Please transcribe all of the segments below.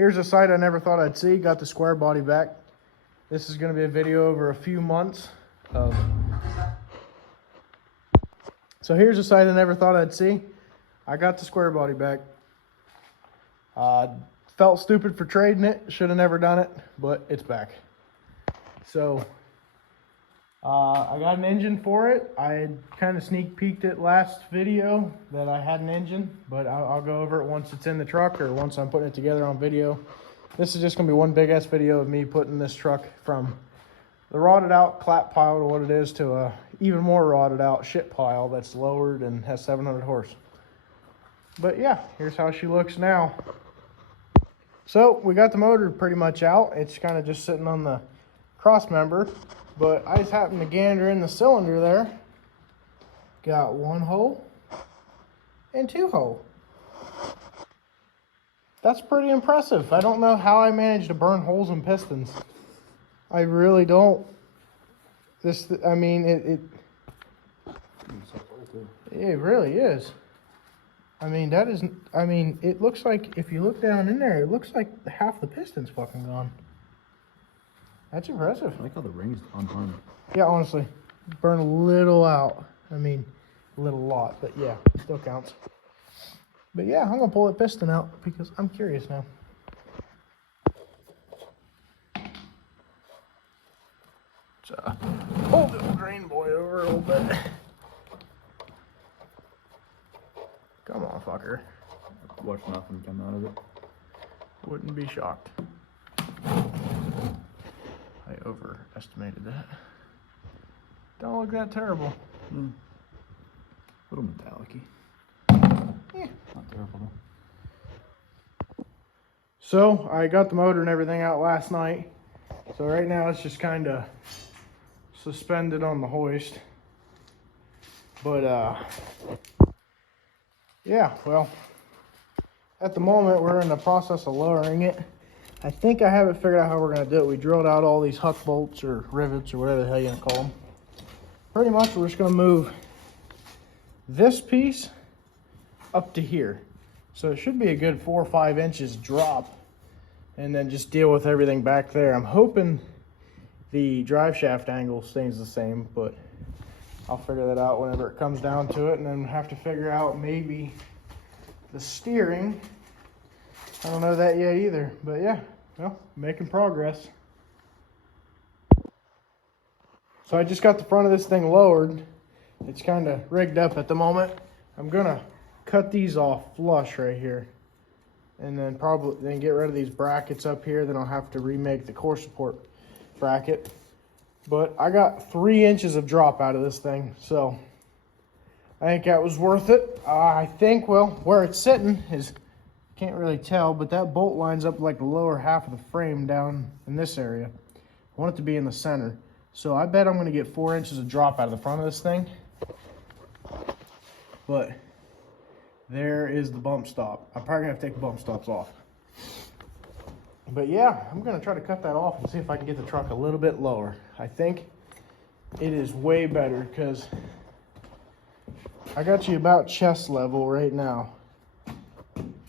Here's a sight I never thought I'd see. Got the Squarebody back. This is going to be a video over a few months of... So here's a sight I never thought I'd see. I got the Squarebody back. Felt stupid for trading it. Should have never done it, but it's back. So I got an engine for it. I had kind of sneak peeked it last video that I had an engine, but I'll go over it once it's in the truck or once I'm putting it together on video. This is just going to be one big ass video of me putting this truck from the rotted out clap pile to what it is to a even more rotted out shit pile that's lowered and has 700 horse. But yeah, here's how she looks now. So we got the motor pretty much out. It's kind of just sitting on the cross member, but I just happened to gander in the cylinder there. Got one hole and two hole. That's pretty impressive. I don't know how I managed to burn holes in pistons. I really don't. I mean, it really is. I mean, it looks like, if you look down in there, it looks like half the piston's fucking gone. That's impressive. I like how the ring's unburned. Yeah, honestly. Burn a little out. I mean, a little lot, but yeah, still counts. But yeah, I'm gonna pull that piston out because I'm curious now. So, hold the old drain boy over a little bit. Come on, fucker. Watch nothing come out of it. Wouldn't be shocked. I overestimated that. Don't look that terrible. A little metallic-y. Yeah. Not terrible though. So I got the motor and everything out last night. So right now it's just kind of suspended on the hoist. But yeah, well, at the moment we're in the process of lowering it. I think I have it figured out how we're going to do it. We drilled out all these huck bolts or rivets or whatever the hell you're going to call them. Pretty much we're just going to move this piece up to here. So it should be a good 4 or 5 inches drop, and then just deal with everything back there. I'm hoping the drive shaft angle stays the same, but I'll figure that out whenever it comes down to it, and then have to figure out maybe the steering. I don't know that yet either, but yeah, well, making progress. So I just got the front of this thing lowered. It's kind of rigged up at the moment. I'm gonna cut these off flush right here, and then probably get rid of these brackets up here. Then I'll have to remake the core support bracket. But I got 3 inches of drop out of this thing, so I think that was worth it. I think, well, where it's sitting is, can't really tell, but that bolt lines up like the lower half of the frame down in this area. I want it to be in the center. So I bet I'm going to get 4 inches of drop out of the front of this thing. But there is the bump stop. I'm probably going to have to take the bump stops off. But yeah, I'm going to try to cut that off and see if I can get the truck a little bit lower. I think it is way better because I got you about chest level right now.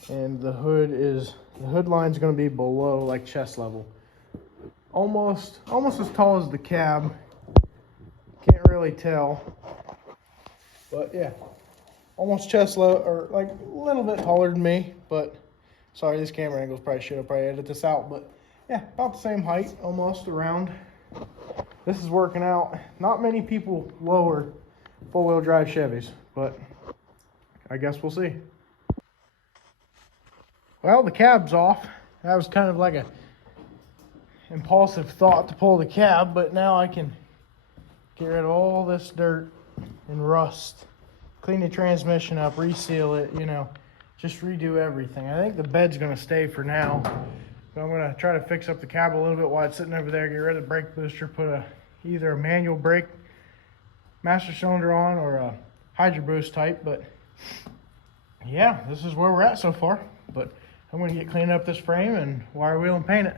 And the hood line's going to be below like chest level. Almost as tall as the cab. Can't really tell. But yeah, almost chest level, or like a little bit taller than me, but sorry, this camera angle's probably should have edited this out, but yeah, about the same height, almost around. This is working out. Not many people lower four-wheel drive Chevys, but I guess we'll see. Well, the cab's off. That was kind of like a impulsive thought to pull the cab, but now I can get rid of all this dirt and rust, clean the transmission up, reseal it, you know, just redo everything. I think the bed's going to stay for now. So I'm going to try to fix up the cab a little bit while it's sitting over there, get rid of the brake booster, put either a manual brake master cylinder on or a Hydro Boost type. But yeah, this is where we're at so far. But I'm going to get cleaning up this frame and wire wheel and paint it.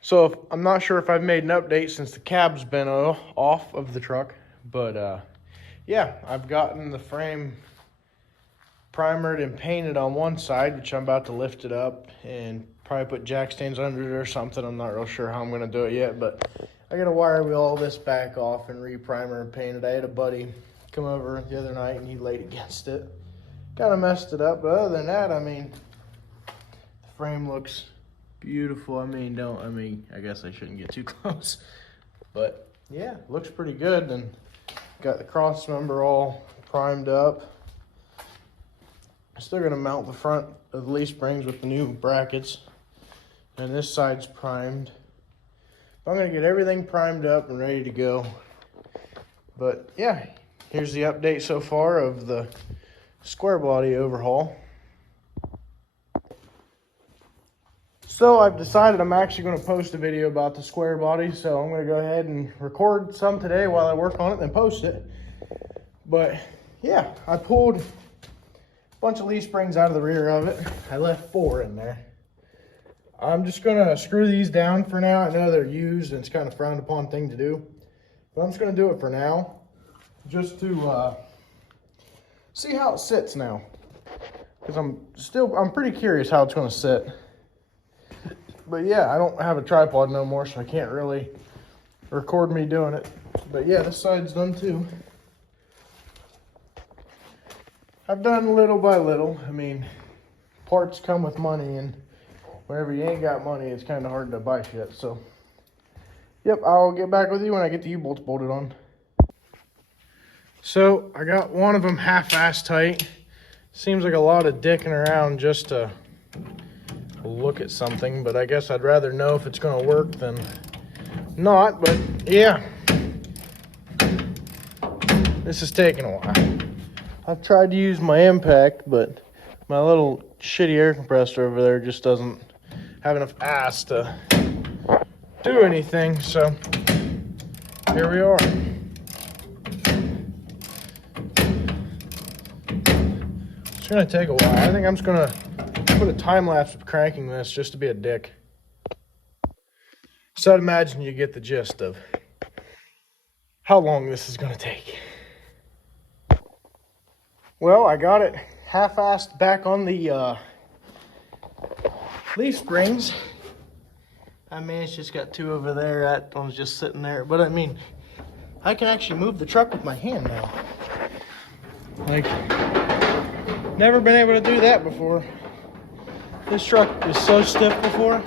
So I'm not sure if I've made an update since the cab's been off of the truck, but yeah, I've gotten the frame primered and painted on one side, which I'm about to lift it up and probably put jack stands under it or something. I'm not real sure how I'm going to do it yet, but I got to wire all this back off and re-primer and paint it. I had a buddy come over the other night and he laid against it. Kind of messed it up, but other than that, I mean, the frame looks beautiful. I guess I shouldn't get too close, but yeah, looks pretty good. And got the cross member all primed up. I'm still gonna mount the front of the leaf springs with the new brackets, and this side's primed. I'm gonna get everything primed up and ready to go. But yeah, here's the update so far of the Squarebody overhaul. So I've decided I'm actually going to post a video about the Squarebody, so I'm going to go ahead and record some today while I work on it, then post it. But yeah, I pulled a bunch of leaf springs out of the rear of it. I left 4 in there. I'm just going to screw these down for now. I know they're used and it's kind of frowned upon thing to do, but I'm just going to do it for now, just to see how it sits now, because I'm pretty curious how it's going to sit. But yeah, I don't have a tripod no more, so I can't really record me doing it. But yeah, this side's done too. I've done little by little. I mean, parts come with money, and whenever you ain't got money, it's kind of hard to buy shit. So, yep, I'll get back with you when I get the U-bolts bolted on. So, I got one of them half-assed tight. Seems like a lot of dicking around just to look at something, but I guess I'd rather know if it's going to work than not. But yeah, this is taking a while. I've tried to use my impact, but my little shitty air compressor over there just doesn't have enough ass to do anything, so here we are. It's going to take a while. I think I'm just going to put a time lapse of cranking this just to be a dick. So I'd imagine you get the gist of how long this is going to take. Well, I got it half-assed back on the leaf springs. I mean, it's just got 2 over there. That one's just sitting there. But I mean, I can actually move the truck with my hand now. Like, never been able to do that before. This truck was so stiff before.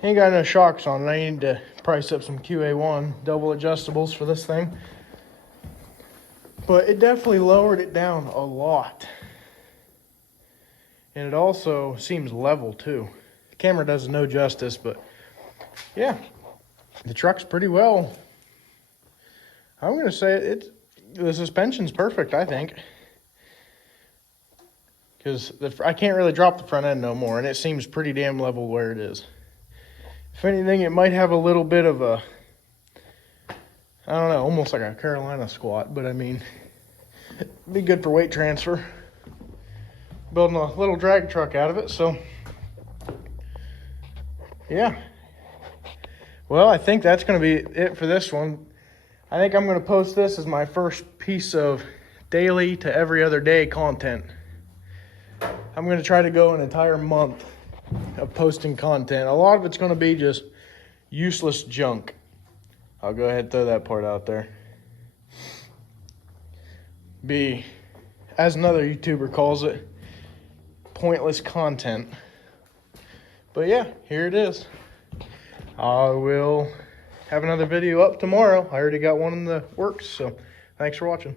Ain't got no shocks on it. I need to price up some QA1 double adjustables for this thing. But it definitely lowered it down a lot. And it also seems level too. The camera does no justice, but yeah, the truck's pretty well. I'm gonna say the suspension's perfect, I think. Because I can't really drop the front end no more, and it seems pretty damn level where it is. If anything, it might have a little bit of a, I don't know, almost like a Carolina squat, but I mean, it'd be good for weight transfer. Building a little drag truck out of it, so yeah. Well, I think that's going to be it for this one. I think I'm going to post this as my first piece of daily to every other day content. I'm going to try to go an entire month of posting content. A lot of it's going to be just useless junk. I'll go ahead and throw that part out there. Be, as another YouTuber calls it, pointless content. But yeah, here it is. I will have another video up tomorrow. I already got one in the works, so thanks for watching.